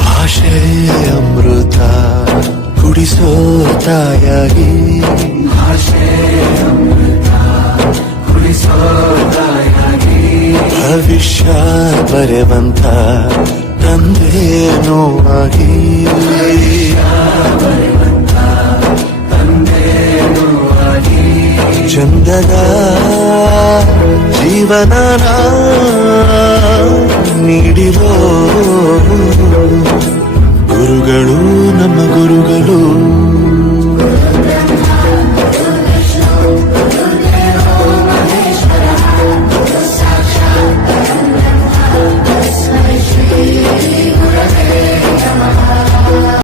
ಭಾಷೆ ಅಮೃತ ಕುಡಿಸೋ ತಾಯಾಗಿ ಭಾಷೆ ಅಮೃತ ಕುಡಿಸೋ ತಾಯಾಗಿ ಭವಿಷ್ಯ ಬರೆವಂತ ತಂದೆ ನೀಡಿರೋ ఉండగా జీవన నీడిలో